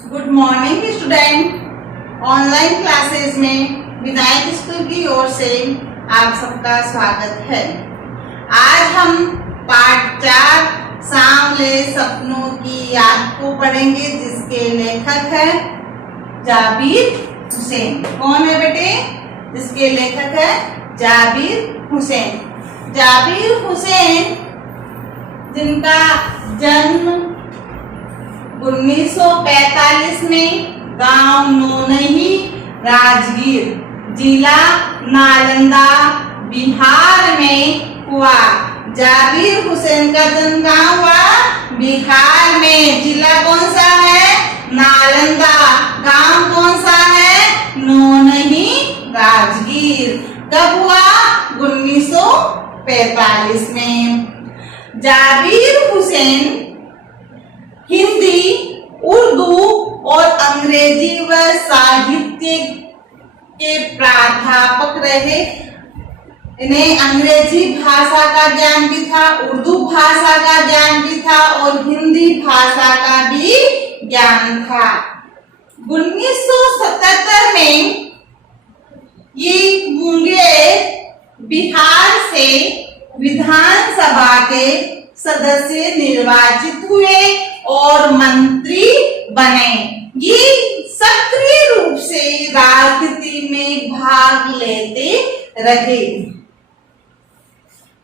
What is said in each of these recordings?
Good morning student. Online classes में Vinayak school की ओर से आप सबका स्वागत है। आज हम पाठ 4 सांवले सपनों की याद को पढ़ेंगे, जिसके लेखक है जाबिर हुसैन। कौन है बेटे? जिसके लेखक है जाबिर हुसैन। जाबिर हुसैन जिनका जन्म 1945 में गांव नौनही, राजगीर, जिला नालंदा, बिहार में हुआ। जाबिर हुसैन का जन्म कहाँ हुआ? बिहार में। जिला कौन सा है? नालंदा। गांव कौन सा है? नौनही, राजगीर। कब हुआ? 1945 में। जाबिर हुसैन हिंदी, उर्दू और अंग्रेजी व साहित्य के प्राध्यापक रहे। इन्हें अंग्रेजी भाषा का ज्ञान भी था, उर्दू भाषा का ज्ञान भी था और हिंदी भाषा का भी ज्ञान था। 1977 में ये मुंगेर, बिहार से विधानसभा के सदस्य निर्वाचित हुए और मंत्री बने। ये सक्रिय रूप से राजनीति में भाग लेते रहे।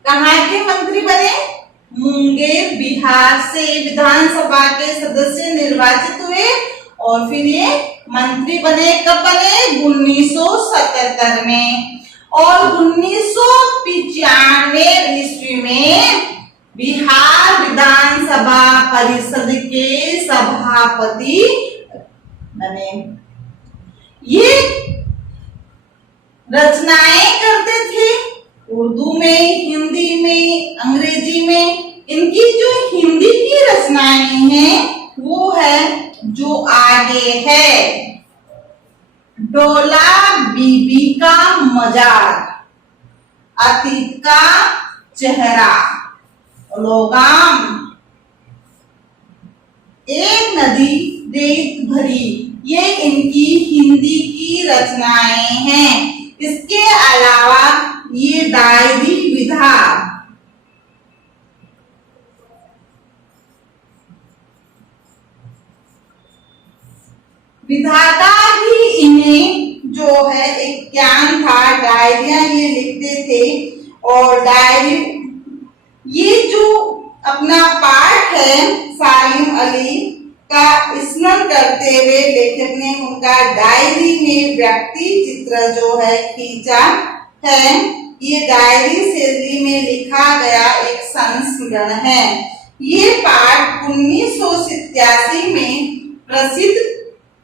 कहाँ के मंत्री बने? मुंगेर, बिहार से विधानसभा के सदस्य निर्वाचित हुए और फिर ये मंत्री बने। कब बने? 1977 में। और 1995 ईस्वी में बिहार विधानसभा परिषद के सभापति बने। ये रचनाएं करते थे उर्दू में, हिंदी में, अंग्रेजी में। इनकी जो हिंदी की रचनाएं हैं वो है जो आगे है। डोला बीबी का मजार, अतीत का चेहरा, लोगाम, एक नदी रेत भरी, ये इनकी हिंदी की रचनाएं हैं। इसके अलावा ये डायरी विधा, विधाता भी इन्हें जो है एक ज्ञान था। डायरियां ये लिखते थे और डायरी, ये जो अपना पाठ है सालिम अली का स्मरण करते हुए लेखक ने उनका डायरी में व्यक्ति चित्र जो है खींचा है। ये डायरी शैली में लिखा गया एक संस्मरण है। ये पाठ 1987 में प्रसिद्ध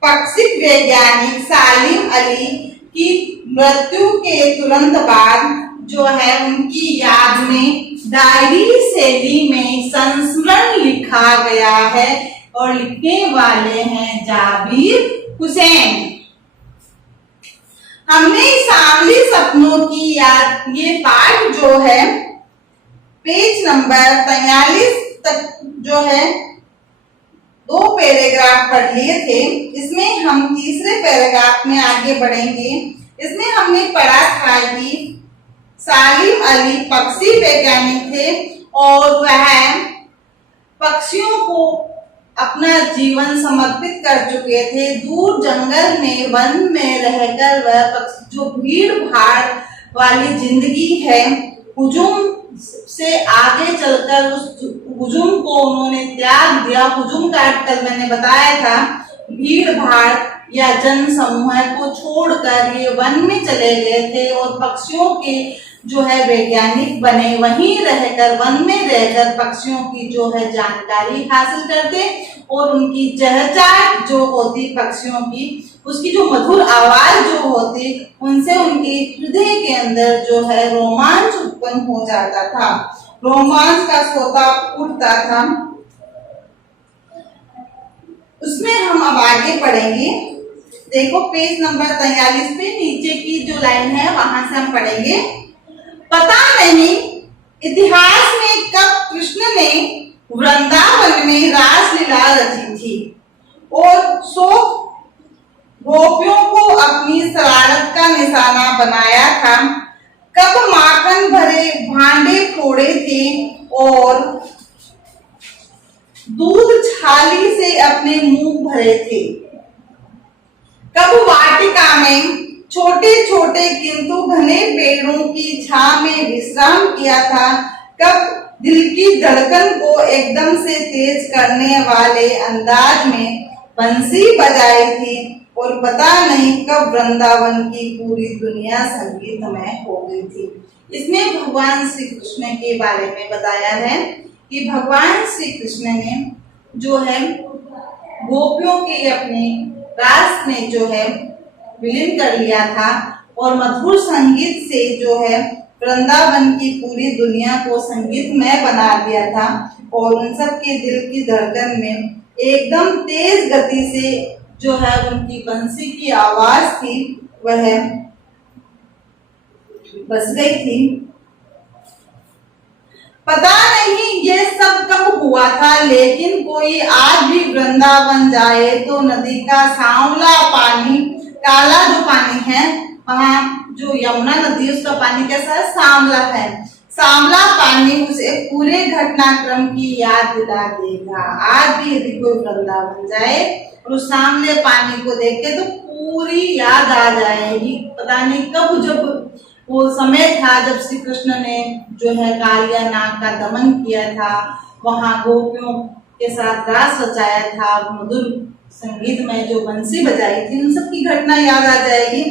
पक्षी वैज्ञानिक सालिम अली की मृत्यु के तुरंत बाद जो है उनकी याद में डायरी शैली में संस्मरण लिखा गया है और लिखने वाले हैं जाबिर हुसैन। हमने सांवले सपनों की याद ये पाठ जो है पेज नंबर 43 तक जो है 2 पैराग्राफ पढ़ लिए थे। इसमें हम तीसरे पैराग्राफ में आगे बढ़ेंगे। इसमें हमने पढ़ा था कि सालिम अली पक्षी वैज्ञानिक थे और वह पक्षियों को अपना जीवन समर्पित कर चुके थे। दूर जंगल में, वन में रहकर वह जो भीड़ भाड़ वाली जिंदगी है, हुजूम से आगे चलकर उस हुजूम को उन्होंने त्याग दिया। हुजूम का कल मैंने बताया था, भीड़ भाड़ या जन समूह को छोड़कर ये वन में चले गए थे और पक्षियों के जो है वैज्ञानिक बने। वहीं रहकर, वन में रहकर पक्षियों की जो है जानकारी हासिल करते और उनकी चहचहाट जो होती पक्षियों की, उसकी जो मधुर आवाज जो होती, उनसे उनके हृदय के अंदर जो है रोमांच उत्पन्न हो जाता था। रोमांच का सोता उठता था। उसमें हम अब आगे पढ़ेंगे। देखो पेज नंबर 43 पे नीचे की जो लाइन है वहां से हम पढ़ेंगे। पता नहीं इतिहास में कब कृष्ण ने वृंदावन में रासलीला रची थी। और सो गोपियों को अपनी शरारत का निशाना बनाया था। कब माखन भरे भांडे फोड़े थे और दूध छाली से अपने मुंह भरे थे। कब वाटिका में छोटे छोटे किंतु घने पेड़ों की छां में विश्राम किया था। कब दिल की धड़कन को एकदम से तेज करने वाले अंदाज में बंसी बजाई थी और पता नहीं कब वृंदावन की पूरी दुनिया संगीतमय हो गई थी। इसमें भगवान श्री कृष्ण के बारे में बताया है कि भगवान श्री कृष्ण ने जो है गोपियों के अपने रास में जो है विलीन कर लिया था और मधुर संगीत से जो है वृंदावन की पूरी दुनिया को संगीतमय बना दिया था और उन सब के दिल की धड़कन में एकदम तेज गति से जो है उनकी बंसी की आवाज थी वह बस गई थी। पता नहीं ये सब कब हुआ था, लेकिन कोई आज भी वृंदावन जाए तो नदी का सांवला पानी, काला जो पानी है वहाँ जो यमुना नदी उसका पानी कैसा है, सांवला है। सांवला पानी उसे पूरे घटनाक्रम की याद दिला देगा। आज भी यदि कोई वृंदावन जाए और उस सांवले पानी को देखे तो पूरी याद आ जाएगी। पता नहीं कब जब वो समय था जब श्री कृष्ण ने जो है कालिया नाग का दमन किया था, वहां गोपियों के साथ रास रचाया था, मधुर संगीत में जो बंसी बजाई थी, उन सब की घटना याद आ जाएगी।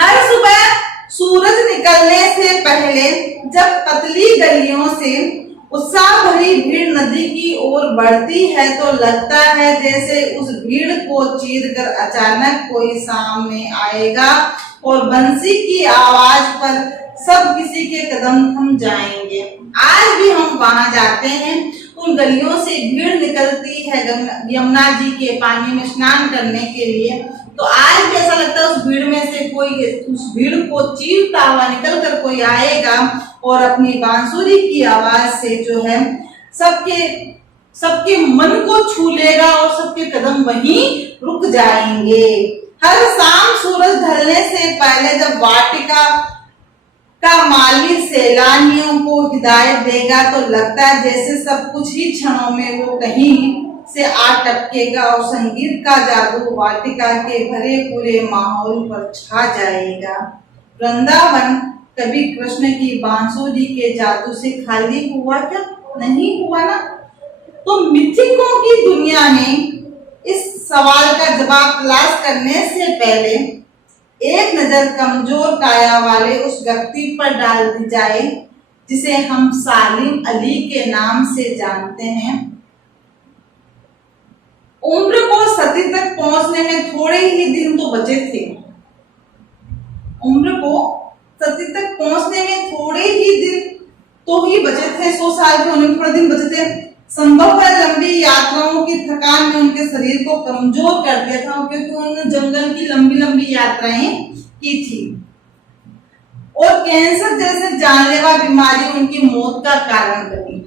हर सुबह सूरज निकलने से पहले जब पतली गलियों से उत्साह भरी भीड़ नदी की ओर बढ़ती है तो लगता है जैसे उस भीड़ को चीरकर अचानक कोई सामने आएगा और बंसी की आवाज पर सब किसी के कदम थम जाएंगे। आज भी हम वहां जाते हैं, उन गलियों से भीड़ निकलती है यमुना जी के पानी में स्नान करने के लिए, तो आज भी ऐसा लगता है उस भीड़ में से कोई उस भीड़ को चीरता हुआ निकल कर कोई आएगा और अपनी बांसुरी की आवाज से जो है सबके मन को छू लेगा और सबके कदम वहीं रुक जाएंगे। हर शाम सूरज ढलने से पहले जब वाटिका का माली सैलानियों को हिदायत देगा तो लगता है जैसे सब कुछ ही क्षणों में वो कहीं से आ टपकेगा और संगीत का जादू वाटिका के भरे पूरे माहौल पर छा जाएगा। वृंदावन कभी कृष्ण की बांसुरी के जादू से खाली हुआ क्या? नहीं हुआ ना। तो मिथिकों की दुनिया में इस सवाल का जवाब तलाश करने से पहले एक नजर कमजोर काया वाले उस व्यक्ति पर डाल दी जाए जिसे हम सालिम अली के नाम से जानते हैं। उम्र को सती तक पहुंचने में थोड़े ही दिन तो बचे थे। उम्र को सती तक पहुंचने में थोड़े ही दिन तो ही बचे थे। 100 साल के होने में थोड़े दिन बचे थे। संभव है लंबी यात्राओं की थकान ने उनके शरीर को कमजोर कर दिया था, क्योंकि उन्होंने जंगल की लंबी लंबी यात्राएं की थी और कैंसर जैसे जानलेवा बीमारी उनकी मौत का कारण बनी।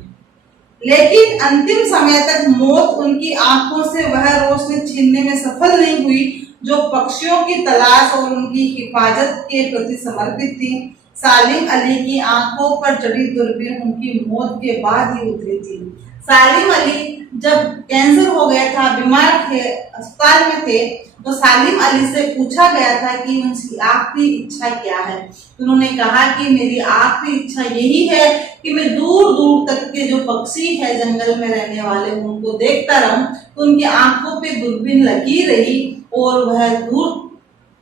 लेकिन अंतिम समय तक मौत उनकी आंखों से वह रोशनी छीनने में सफल नहीं हुई जो पक्षियों की तलाश और उनकी हिफाजत के प्रति समर्पित थी। सालिम अली की आंखों पर चढ़ी दूरबीन उनकी मौत के बाद ही उतरी थी। सालिम अली जब कैंसर हो गया था, बीमार थे, अस्पताल में थे, तो सालिम अली से पूछा गया था कि उनकी आखिरी इच्छा क्या है। उन्होंने कहा कि मेरी आखिरी इच्छा यही है कि मैं दूर दूर तक के जो पक्षी है जंगल में रहने वाले उनको देखता रहूं। तो उनकी आंखों पे दूरबीन लगी रही और वह दूर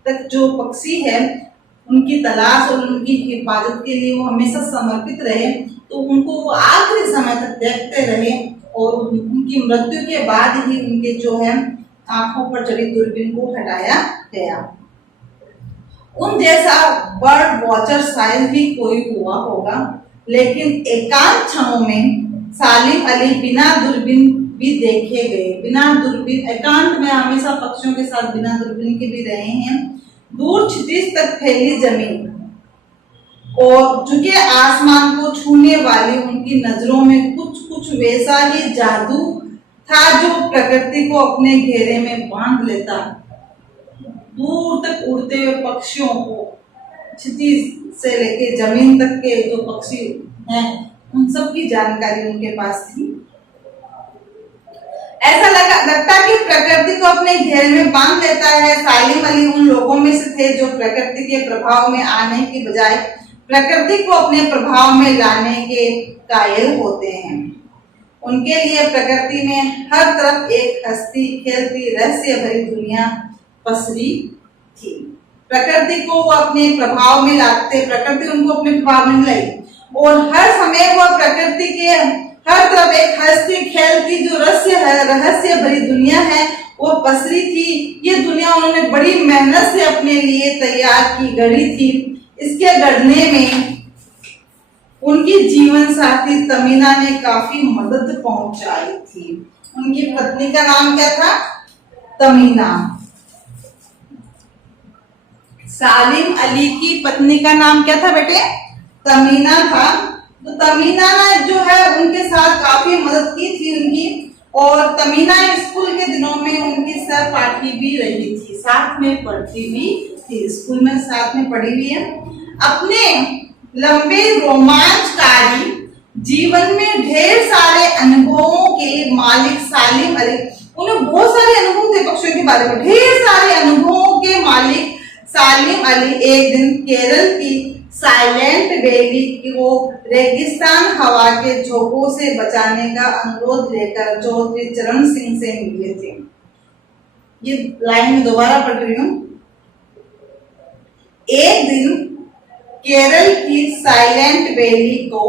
तक जो पक्षी है उनकी तलाश और उनकी हिफाजत के लिए वो हमेशा समर्पित रहे। तो उनको वो आखिरी समय तक देखते रहे और उनकी मृत्यु के बाद ही उनके जो है आंखों पर चढ़ी दूरबीन को हटाया गया। उन जैसा बर्ड वॉचर शायद ही कोई हुआ होगा, लेकिन एकांत क्षणों में सालिम अली बिना दूरबीन भी देखे गए। बिना दूरबीन एकांत में हमेशा पक्षियों के साथ बिना दूरबीन के भी रहे हैं। दूर क्षितिज तक फैली जमीन और झुके आसमान को छूने वाली उनकी नजरों में कुछ कुछ वैसा ही जादू था जो प्रकृति को अपने घेरे में बांध लेता। दूर तक उड़ते हुए पक्षियों को, क्षितिज से लेके जमीन तक के जो पक्षी हैं उन सब की जानकारी उनके पास थी। ऐसा लगता कि प्रकृति को अपने घेरे में बांध लेता है। सालिम अली उन लोगों में से थे जो प्रकृति के प्रभाव में आने की बजाय प्रकृति को अपने प्रभाव में लाने के कायल होते हैं। उनके लिए प्रकृति में हर तरफ एक हंसती खेलती रहस्य भरी दुनिया पसरी थी। प्रकृति को वो अपने प्रभाव में लाते, प्रकृति उनको अपने प्रभाव में लाई और हर समय वो प्रकृति के हर तरफ एक हंसती खेलती जो रहस्य भरी दुनिया है वो पसरी थी। ये दुनिया उन्होंने बड़ी मेहनत से अपने लिए तैयार की, गढ़ी थी। इसके गढ़ने में उनकी जीवन साथी तमीना ने काफी मदद पहुंचाई थी। उनकी पत्नी का नाम क्या था? तमीना। सालिम अली की पत्नी का नाम क्या था बेटे? तमीना था। तो तमीना ने जो है उनके साथ काफी मदद की थी उनकी, और तमीना स्कूल के दिनों में उनकी सहपाठी भी रही थी, साथ में पढ़ती भी थी, स्कूल में साथ में पढ़ी हुई है। अपने लंबे रोमांचकारी जीवन में ढेर सारे अनुभवों के मालिक सालिम अली, उन्हें बहुत सारे अनुभव थे पक्षियों के बारे में, ढेर सारे अनुभवों के मालिक सालिम अली एक दिन केरल की साइलेंट वैली को रेगिस्तान हवा के झोंकों से बचाने का अनुरोध लेकर चौधरी चरण सिंह से मिले थे। ये लाइन में दोबारा पढ़ रही हूँ। एक दिन केरल की साइलेंट वैली को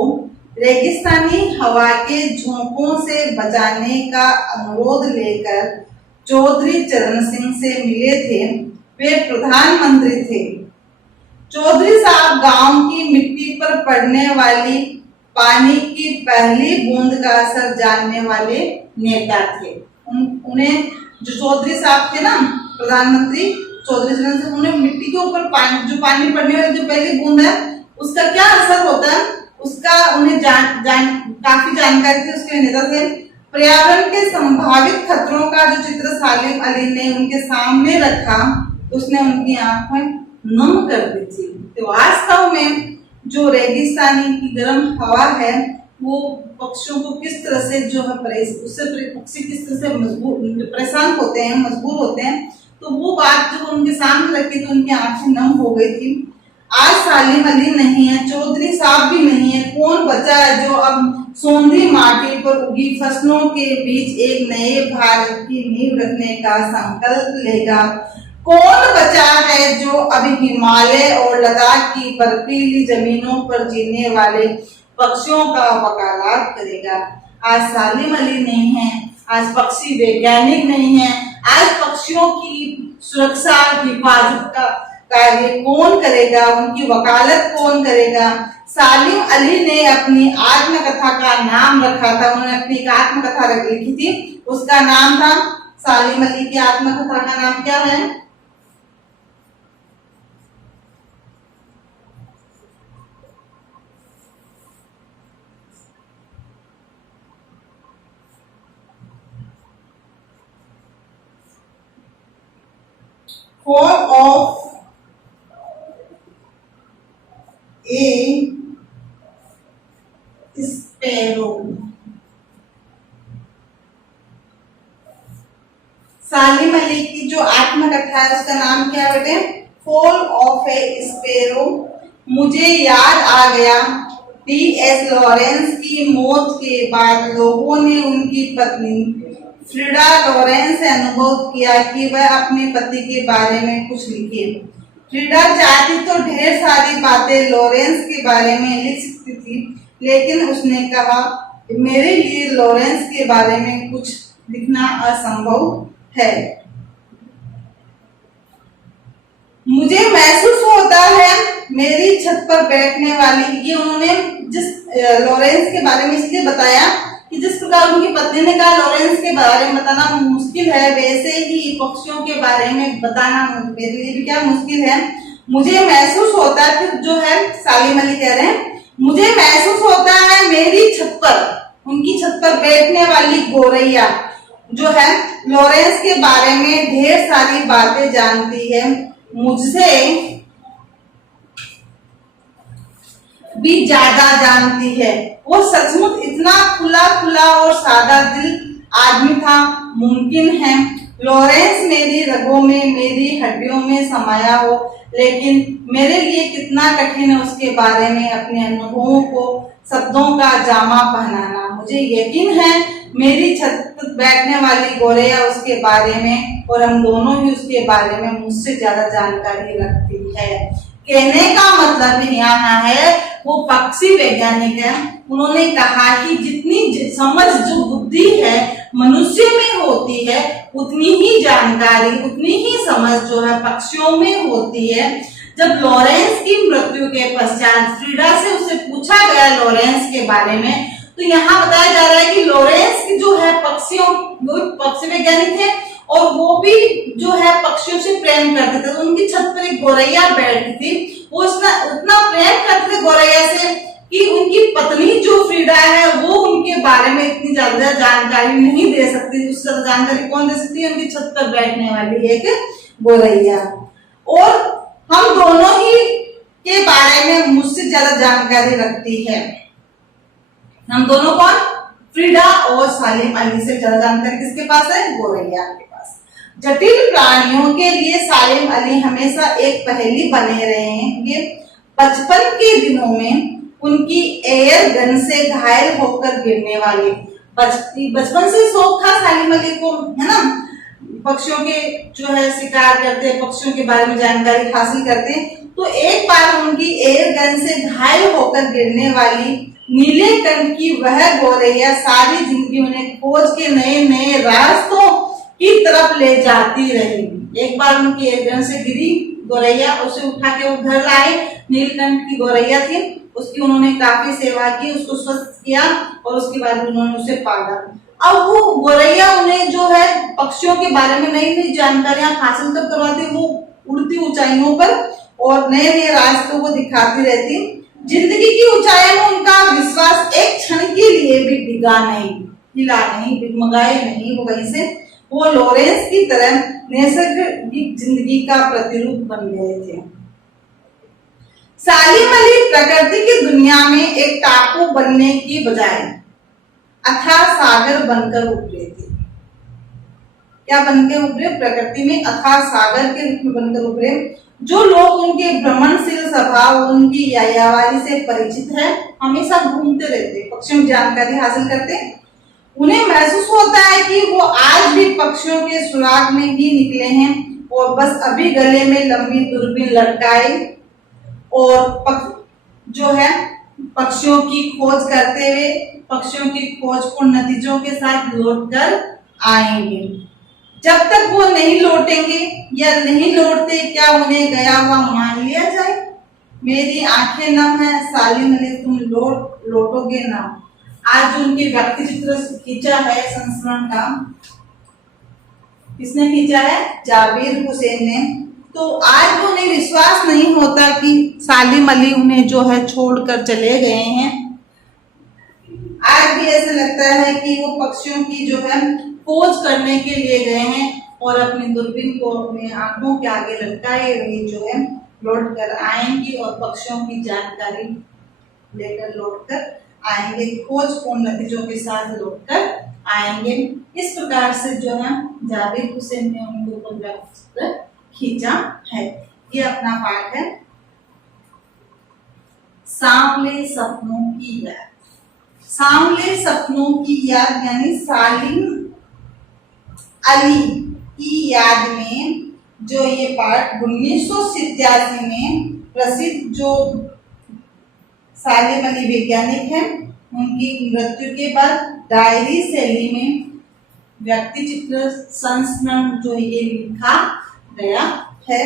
रेगिस्तानी हवा के झोंकों से बचाने का अनुरोध लेकर चौधरी चरण सिंह से मिले थे। वे प्रधानमंत्री थे। चौधरी साहब गांव की मिट्टी पर पड़ने वाली पानी की पहली बूंद का असर जानने वाले नेता थे। उन्हें जो चौधरी साहब थे ना, प्रधानमंत्री चौधरी चरण सिंह, उन्हें मिट्टी के ऊपर जो पानी पड़ने वाली जो पहली बूंद है उसका क्या असर होता है उसका उन्हें काफी जानकारी थी। उसके नेता थे। पर्यावरण के संभावित खतरों का जो चित्र सालिम अली ने उनके सामने रखा, उसने उनकी आंखें नम कर दी थी। तो वास्तव में जो रेगिस्तानी की गर्म हवा है वो पक्षियों को किस तरह से जो है उससे पक्षी किस तरह से परेशान होते हैं, मजबूर होते हैं, तो वो बात जब उनके सामने रखी तो उनकी आंखें नम हो गई थी। आज सालिम अली नहीं है, चौधरी साहब भी नहीं है, कौन बचा है जो अब सोंधी माटी पर उगी फसलों के बीच एक नए भारत की नींव रखने का संकल्प लेगा? कौन बचा है जो अभी हिमालय और लद्दाख की बर्फीली जमीनों पर जीने वाले पक्षियों का वकालत करेगा? आज सालिम अली नहीं है, आज पक्षी वैज्ञानिक नहीं है, आज पक्षियों की सुरक्षा हिफाजत का कार्य कौन करेगा? उनकी वकालत कौन करेगा? सालिम अली ने अपनी आत्मकथा का नाम रखा था, उन्होंने अपनी एक आत्मकथा लिखी थी, उसका नाम था, सालिम अली की आत्मकथा का नाम क्या है? Fall of a sparrow। सालिम अली की जो आत्मकथा है उसका नाम क्या है बेटे? Fall of A sparrow. मुझे याद आ गया, टी.एस. लॉरेंस की मौत के बाद लोगों ने उनकी पत्नी फ्रीडा लॉरेंस से अनुभव किया कि वह अपने पति के बारे में कुछ लिखे। फ्रीडा चाहती तो ढेर सारी बातें लॉरेंस के बारे में लिख सकती थी, लेकिन उसने कहा मेरे लिए लॉरेंस के बारे में कुछ लिखना असंभव है। मुझे महसूस होता है मेरी छत पर बैठने वाली, ये उन्होंने जिस लॉरेंस के बारे में इसलिए बताया कि जिस प्रकार उनकी पत्नी ने कहा लॉरेंस के बारे में बताना मुश्किल है, वैसे ही पक्षियों के बारे में बताना मेरे लिए भी क्या मुश्किल है। मुझे महसूस होता है, जो है सालिम अली कह रहे हैं, मुझे महसूस होता है मेरी छत पर, उनकी छत पर बैठने वाली गोरैया जो है लॉरेंस के बारे में ढेर सारी बातें जानती है, मुझसे भी ज्यादा जानती है। वो सचमुच इतना खुला खुला और सादा दिल आदमी था। मुमकिन है लॉरेंस मेरी रगों में, मेरी हड्डियों में समाया हो, लेकिन मेरे लिए कितना कठिन है उसके बारे में अपने अनुभवों को शब्दों का जामा पहनाना। मुझे यकीन है मेरी छत पर बैठने वाली गोरैया उसके बारे में और हम दोनों ही उसके बारे में मुझसे ज्यादा जानकारी रखती है। कहने का मतलब यहाँ है, वो पक्षी वैज्ञानिक है, उन्होंने कहा कि जितनी समझ जो बुद्धि है मनुष्य में होती है, उतनी ही जानकारी, उतनी ही समझ जो है पक्षियों में होती है। जब लॉरेंस की मृत्यु के पश्चात फ्रीडा से उसे पूछा गया लॉरेंस के बारे में, तो यहाँ बताया जा रहा है कि लॉरेंस की जो है पक्षियों, वो पक्षी वैज्ञानिक थे और वो भी जो है पक्षियों से प्रेम करते थे। तो उनकी छत पर एक गोरैया बैठती थी, वो उतना प्रेम करते थे गोरैया से कि उनकी पत्नी जो फ्रीडा है वो उनके बारे में इतनी ज्यादा जानकारी नहीं दे सकती। उससे ज्यादा जानकारी कौन दे सकती है? उनकी छत पर बैठने वाली एक गोरैया। और हम दोनों ही के बारे में मुझसे ज्यादा जानकारी रखती है। हम दोनों कौन? फ्रीडा और सालिम अली से ज्यादा जानकारी किसके पास है? गोरैया के पास। जटिल प्राणियों के लिए सालिम अली हमेशा एक पहेली बने रहे हैं। ये बचपन के दिनों में उनकी एयर गन से घायल होकर गिरने वाले, बचपन से शौक था सालिम अली को, है ना, पक्षियों के जो है शिकार करते, पक्षियों के बारे में जानकारी हासिल करते। तो एक बार उनकी एयर गन से घायल होकर गिरने वाली नीले कंठ की वह गोरैया सारी जिंदगी उन्हें खोज के नए नए रास्तों की तरफ ले जाती रही। एक बार उनकी एयर गन से गिरी गोरैया, उसे उठा के वो घर लाए। नीलकंठ की गोरैया थी, उसकी उन्होंने काफी सेवा की, उसको स्वस्थ किया और उसके बाद उन्होंने उसे पाला। अब वो गोरैया उन्हें जो है पक्षियों के बारे में नई नई जानकारियां हासिल तब करवाती, वो उड़ती ऊंचाइयों पर और नए नए रास्तों को दिखाती रहती। जिंदगी की ऊंचाई में उनका विश्वास एक क्षण के लिए भी डिगा नहीं, हिला नहीं, डगमगाए नहीं। वो वहीं से वो लॉरेंस की तरह नैसर्गिक जिंदगी का प्रतिरूप बन गए थे। सालिम अली प्रकृति की दुनिया में एक टापू बनने की बजाय अथाह सागर बनकर उभरे थे। क्या बनकर उभरे? प्रकृति में अथाह सागर के रूप में बनकर उभरे। जो लोग उनके भ्रमणशील स्वभाव, उनकी यायावारी से परिचित है, हमेशा घूमते रहते, पक्षियों की जानकारी हासिल करते। उन्हें महसूस होता है कि वो आज भी पक्षियों के सुराग में ही निकले हैं और बस अभी गले में लंबी दूरबीन लटकाए और जो है पक्षियों की खोज करते हुए पक्षियों की खोजपूर्ण नतीजों के साथ लौट कर आएंगे। जब तक वो नहीं लौटेंगे या नहीं लौटते, क्या उन्हें गया हुआ मान लिया जाए? मेरी आंखें नम है सालिम अली, तुम लौटोगे ना। आज उनके व्यक्ति चित्र खींचा है संस्मरण का, किसने खींचा है? जाबिर हुसैन ने। तो आज उन्हें विश्वास नहीं होता कि सालिम अली उन्हें जो है छोड़कर चले गए हैं। आज भी ऐसा लगता है कि वो पक्षियों की जो है खोज करने के लिए गए हैं और अपनी दूरबीन को अपनी आंखों के आगे लटकाए हुए जो है लौट कर आएंगी और पक्षियों की जानकारी लेकर लौट कर आएंगे, खोजपूर्ण नतीजों के साथ लौट कर आएंगे। इस प्रकार से जो है जाबिर हुसैन ने उनके ऊपर व्यक्तित्व खींचा है। ये अपना पाठ है सांवले सपनों की याद। सांवले सपनों की याद यानी सालिम अली की याद में जो ये पाठ 1987 में प्रसिद्ध जो सालिम अली वैज्ञानिक हैं, उनकी मृत्यु के बाद डायरी शैली में व्यक्ति चित्र संस्मरण जो ये लिखा गया है।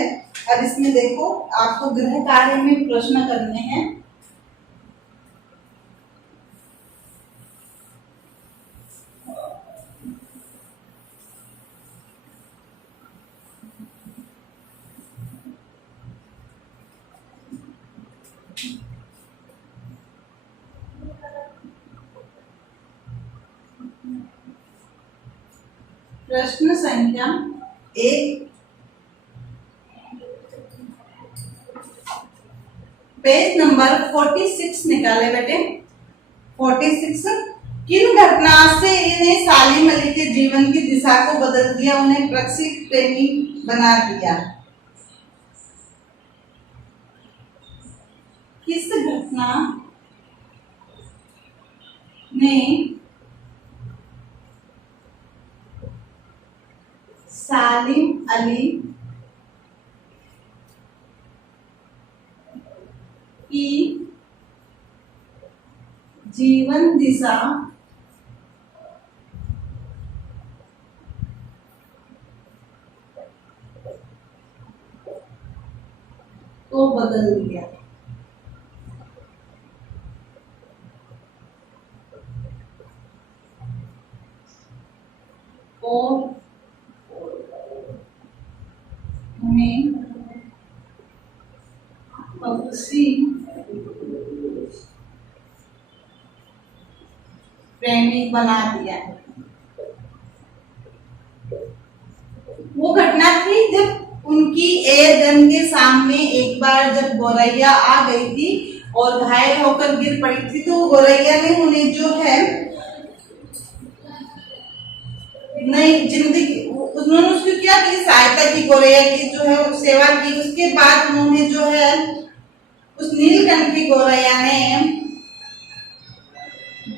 अब इसमें देखो आपको गृह कार्य में प्रश्न करने हैं। प्रश्न संख्या 1, पेज नंबर 46 निकाले बेटे। 46, किन घटना से इन्हें सालिम अली के जीवन की दिशा को बदल दिया, उन्हें पक्षी प्रेमी बना दिया? किस घटना ने सालिम अली की जीवन दिशा को बदल दिया? और उन्हें पक्षी प्रेमी बना दिया। वो घटना थी जब उनकी एयरगन के सामने एक बार जब गौरैया आ गई थी और घायल होकर गिर पड़ी थी, तो गौरैया ने उन्हें जो है नई जिंदगी, उन्होंने उसको क्या की, सहायता की, गौरैया की जो है सेवा की। उसके बाद उन्होंने जो है उस नीलकंठ की गौरैया ने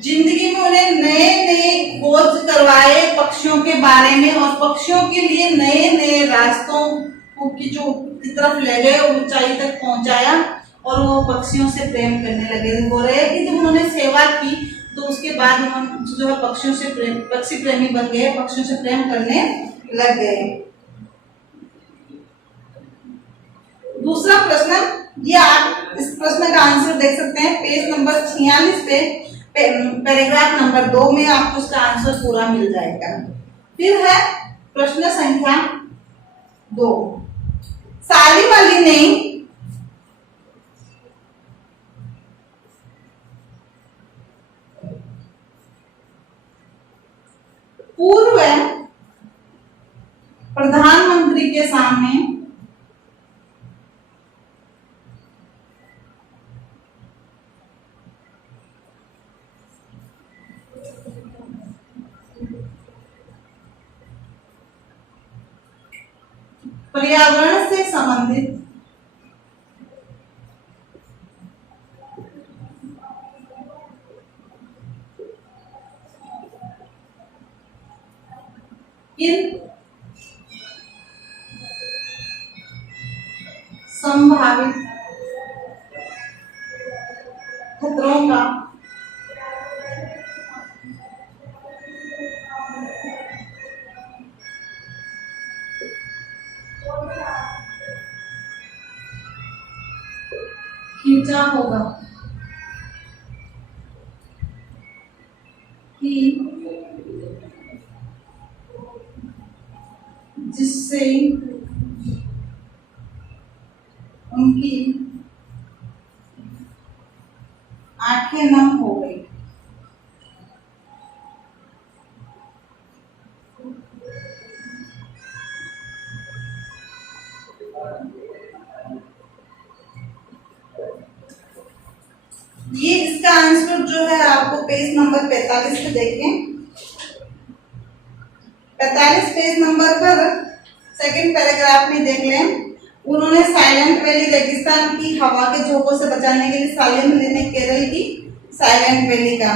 जिंदगी में उन्हें नए नए खोज करवाए पक्षियों के बारे में, और पक्षियों के लिए नए नए रास्तों की तरफ ले गए, ऊंचाई तक पहुंचाया और वो पक्षियों से प्रेम करने लगे। गौरैया की जब उन्होंने सेवा की तो उसके बाद उन्होंने जो है पक्षियों से पक्षी प्रेमी बन गए, पक्षियों से प्रेम करने लग गए। दूसरा प्रश्न, ये आप इस प्रश्न का आंसर देख सकते हैं पेज नंबर 46 पे, पैराग्राफ नंबर 2 में आपको उसका आंसर पूरा मिल जाएगा। फिर है प्रश्न संख्या 2, सालिम अली ने पूर्व प्रधानमंत्री के सामने पर्यावरण से संबंधित इन संभावित खतरों का खींचा होगा कि जिससे उनकी आंखें नम हो गई। ये इसका आंसर जो है आपको पेज नंबर 45 पे देखें। 45 पेज नंबर पर सेकंड पैराग्राफ में देख लें। उन्होंने साइलेंट वैली रेगिस्तान की हवा के झोंकों से बचाने के लिए सालिम अली ने केरल की साइलेंट वैली का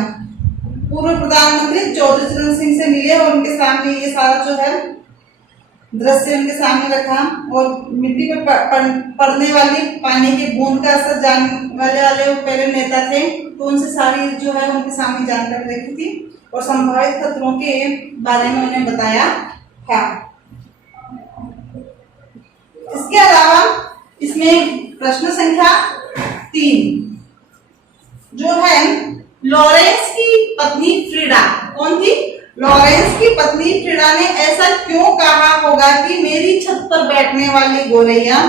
पूर्व प्रधानमंत्री चौधरी चरण सिंह से मिले और उनके सामने ये सारा जो है दृश्य उनके सामने रखा और मिट्टी पर पड़ने वाली पानी की बूंद का असर जानने वाले वो पहले नेता थे, तो उनसे सारी जो है उनके सामने जानकारी रखी थी और संभावित खतरों के बारे में उन्हें बताया था। इसके अलावा इसमें प्रश्न संख्या 3 जो है लॉरेंस की पत्नी फ्रीडा, कौन थी? लॉरेंस की पत्नी फ्रीडा ने ऐसा क्यों कहा होगा कि मेरी छत पर बैठने वाली गौरैया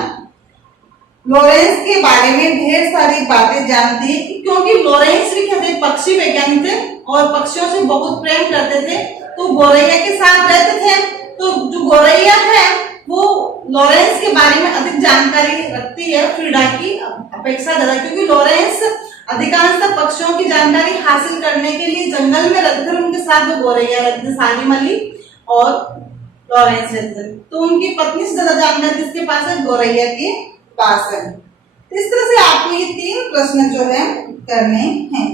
लॉरेंस के बारे में ढेर सारी बातें जानती है, क्योंकि लॉरेंस भी कहते पक्षी वैज्ञानिक थे और पक्षियों से बहुत प्रेम करते थे। तो गोरैया के साथ रहते थे। तो जो गोरैया है वो लॉरेंस के बारे में अधिक जानकारी रखती है फ्रीडा की अपेक्षा ज्यादा, क्योंकि लॉरेंस अधिकांशतः पक्षियों की जानकारी हासिल करने के लिए जंगल में रहते थे। उनके साथ जो गोरैया रहते थे, सालिम अली और लॉरेंस रहते थे, तो उनकी पत्नी से ज्यादा जानकारी किसके पास है? गोरैया के पास है। इस तरह से आपको ये 3 प्रश्न जो है करने हैं।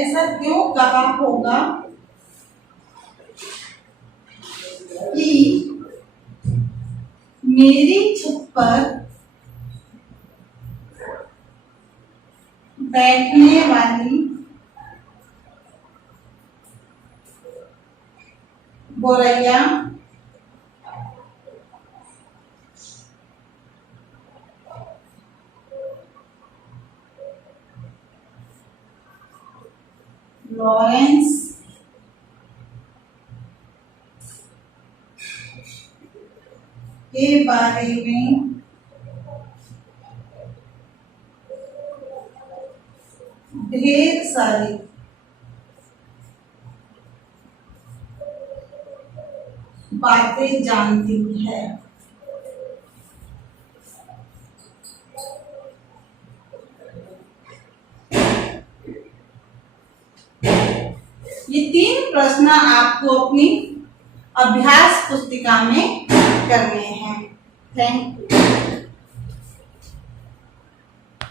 ऐसा क्यों कहा होगा कि मेरी छत पर बैठने वाली गोरैया लॉरेंस के बारे में ढेर सारी बातें जानती है। ये 3 प्रश्न आपको अपनी अभ्यास पुस्तिका में करने हैं। Thank you.